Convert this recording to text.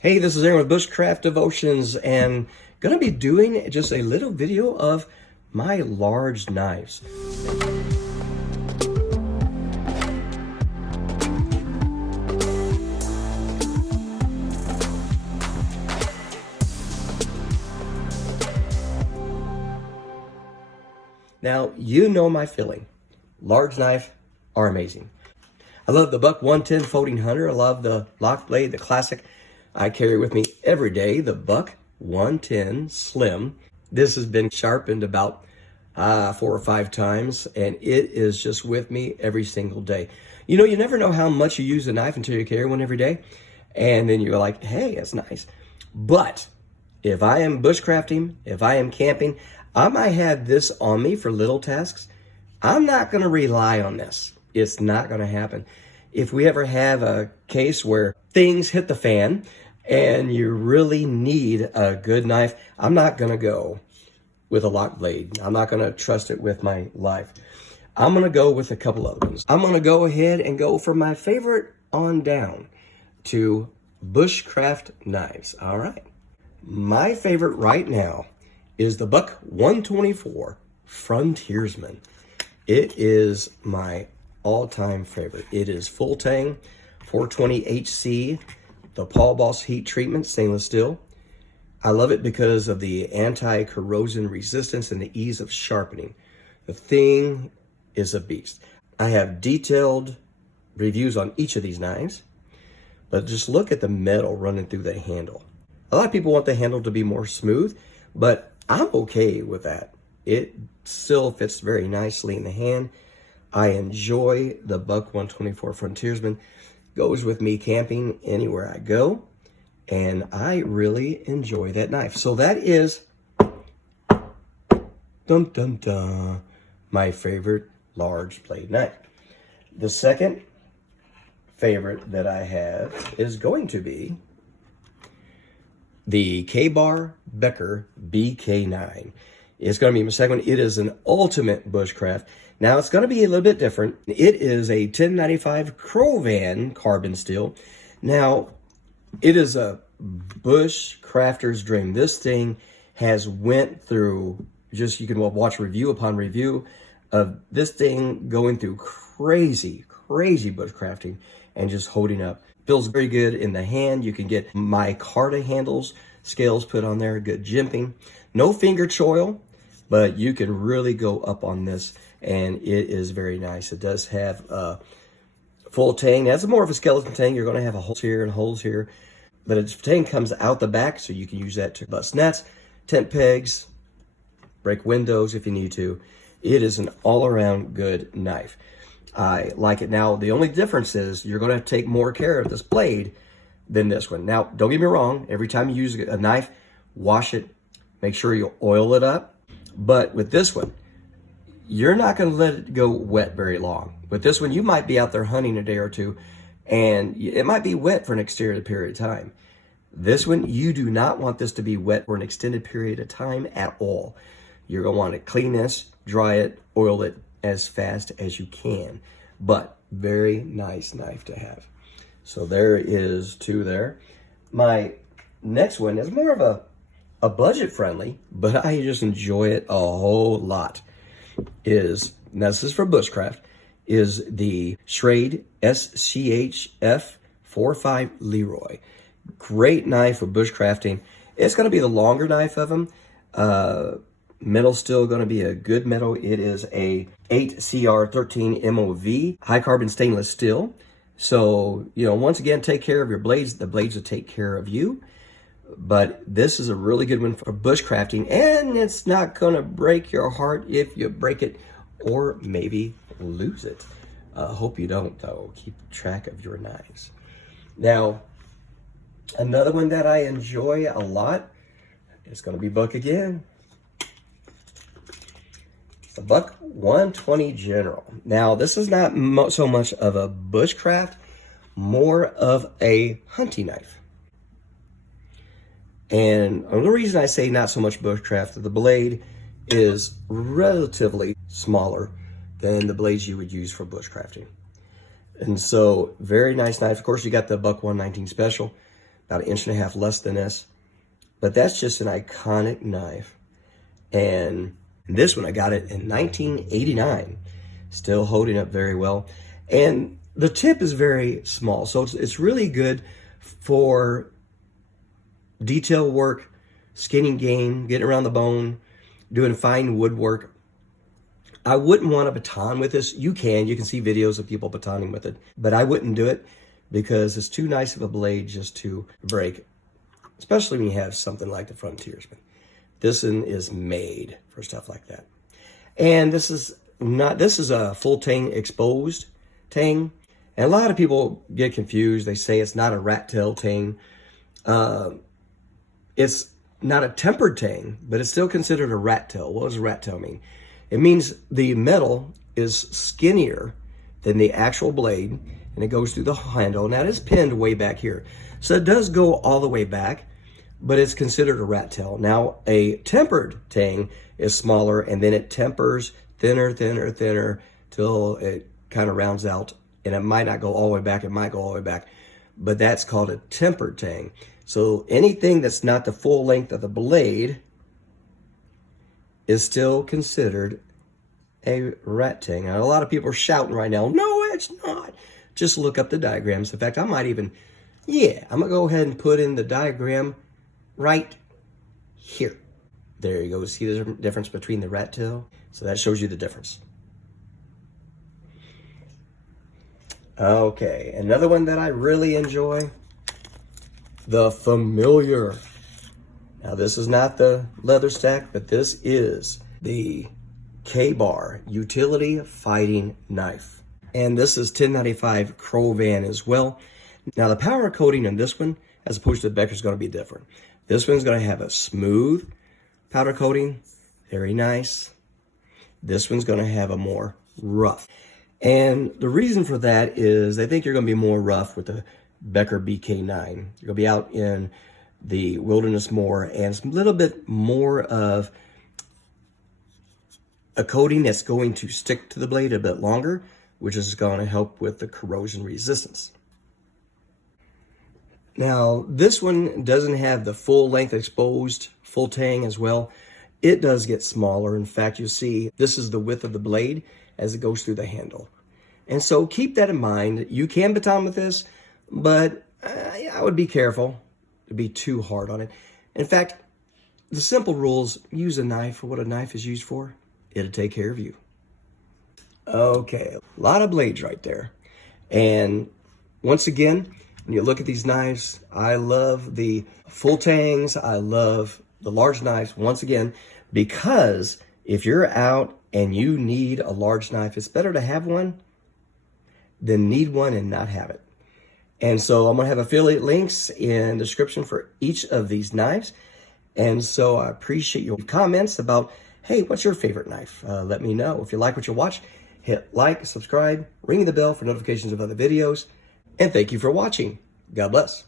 Hey, this is Aaron with Bushcraft Devotions, and gonna be doing just a little video of my large knives. Now, you know my feeling. Large knife are amazing. I love the Buck 110 Folding Hunter. I love the lock blade, the classic. I carry with me every day the Buck 110 Slim. This has been sharpened about 4 or 5 times, and it is just with me every single day. You know, you never know how much you use a knife until you carry one every day, and then you're like, hey, that's nice. But if I am bushcrafting, if I am camping, I might have this on me for little tasks. I'm not going to rely on this. It's not going to happen. If we ever have a case where things hit the fan and you really need a good knife, I'm not going to go with a lock blade. I'm not going to trust it with my life. I'm going to go with a couple other ones. I'm going to go ahead and go from my favorite on down to Bushcraft knives. All right. My favorite right now is the Buck 124 Frontiersman. It is my all-time favorite. It is full tang, 420 HC, the Paul Boss heat treatment, stainless steel. I love it because of the anti-corrosion resistance and the ease of sharpening. The thing is a beast. I have detailed reviews on each of these knives, but just look at the metal running through the handle. A lot of people want the handle to be more smooth, but I'm okay with that. It still fits very nicely in the hand. I enjoy the Buck 124 Frontiersman. Goes with me camping anywhere I go, and I really enjoy that knife. So that is dum dum dum, my favorite large blade knife. The second favorite that I have is going to be the Kabar Becker BK9. It's going to be my second one. It is an ultimate bushcraft. Now, it's going to be a little bit different. It is a 1095 Crowvan carbon steel. Now, it is a bushcrafter's dream. This thing has went through, just you can watch review upon review of this thing going through crazy bushcrafting and just holding up. Feels very good in the hand. You can get micarta handles, scales put on there, good jimping. No finger choil, but you can really go up on this, and it is very nice. It does have full tang. That's more of a skeleton tang. You're going to have a holes here and holes here, but its tang comes out the back, so you can use that to bust nets, tent pegs, break windows if you need to. It is an all-around good knife. I like it. Now, the only difference is you're going to take more care of this blade than this one. Now, don't get me wrong. Every time you use a knife, wash it. Make sure you oil it up. But with this one, you're not going to let it go wet very long. With this one, you might be out there hunting a day or two, and it might be wet for an extended period of time. This one, you do not want this to be wet for an extended period of time at all. You're going to want to clean this, dry it, oil it as fast as you can. But very nice knife to have. So there is 2 there. My next one is more of a budget friendly, but I just enjoy it a whole lot. Now this is for bushcraft, is the Schrade SCHF45 Leroy. Great knife for bushcrafting. It's going to be the longer knife of them. Metal still going to be a good metal. It is a 8CR13 MOV, high carbon stainless steel. So, you know, once again, take care of your blades. The blades will take care of you. But this is a really good one for bushcrafting, and it's not going to break your heart if you break it or maybe lose it. Hope you don't, though. Keep track of your knives. Now, another one that I enjoy a lot is going to be Buck again. The Buck 120 General. Now, this is not so much of a bushcraft, more of a hunting knife. And the reason I say not so much bushcraft, the blade is relatively smaller than the blades you would use for bushcrafting. And so, very nice knife. Of course, you got the Buck 119 Special, about 1.5 inches less than this. But that's just an iconic knife. And this one, I got it in 1989. Still holding up very well. And the tip is very small, so it's really good for detail work, skinning game, getting around the bone, doing fine woodwork. I wouldn't want a baton with this. You can see videos of people batoning with it, but I wouldn't do it because it's too nice of a blade just to break, especially when you have something like the Frontiersman. This one is made for stuff like that. And this is a full tang exposed tang. And a lot of people get confused. They say it's not a rat tail tang. It's not a tempered tang, but it's still considered a rat tail. What does a rat tail mean? It means the metal is skinnier than the actual blade, and it goes through the handle. Now, it is pinned way back here. So it does go all the way back, but it's considered a rat tail. Now, a tempered tang is smaller, and then it tempers thinner, thinner, thinner, till it kind of rounds out. And it might not go all the way back, it might go all the way back, but that's called a tempered tang. So anything that's not the full length of the blade is still considered a rat tang. Now, a lot of people are shouting right now, no, it's not. Just look up the diagrams. In fact, I'm gonna go ahead and put in the diagram right here. There you go. See the difference between the rat tail? So that shows you the difference. Okay, another one that I really enjoy, the Familiar. Now, this is not the leather stack, but this is the Kabar Utility Fighting Knife. And this is 1095 Crovan as well. Now, the powder coating on this one, as opposed to the Becker, is going to be different. This one's going to have a smooth powder coating, very nice. This one's going to have a more rough. And the reason for that is they think you're going to be more rough with the Becker BK9. You're going to be out in the wilderness more, and it's a little bit more of a coating that's going to stick to the blade a bit longer, which is going to help with the corrosion resistance. Now, this one doesn't have the full length exposed full tang as well. It does get smaller. In fact, you see, this is the width of the blade as it goes through the handle. And so keep that in mind. You can baton with this, but I would be careful to be too hard on it. In fact, the simple rules, use a knife for what a knife is used for. It'll take care of you. Okay, a lot of blades right there. And once again, when you look at these knives, I love the full tangs. I love the large knives, once again, because if you're out and you need a large knife, it's better to have one than need one and not have it. And so I'm going to have affiliate links in the description for each of these knives. And so I appreciate your comments about, hey, what's your favorite knife? Let me know. If you like what you watch, hit like, subscribe, ring the bell for notifications of other videos. And thank you for watching. God bless.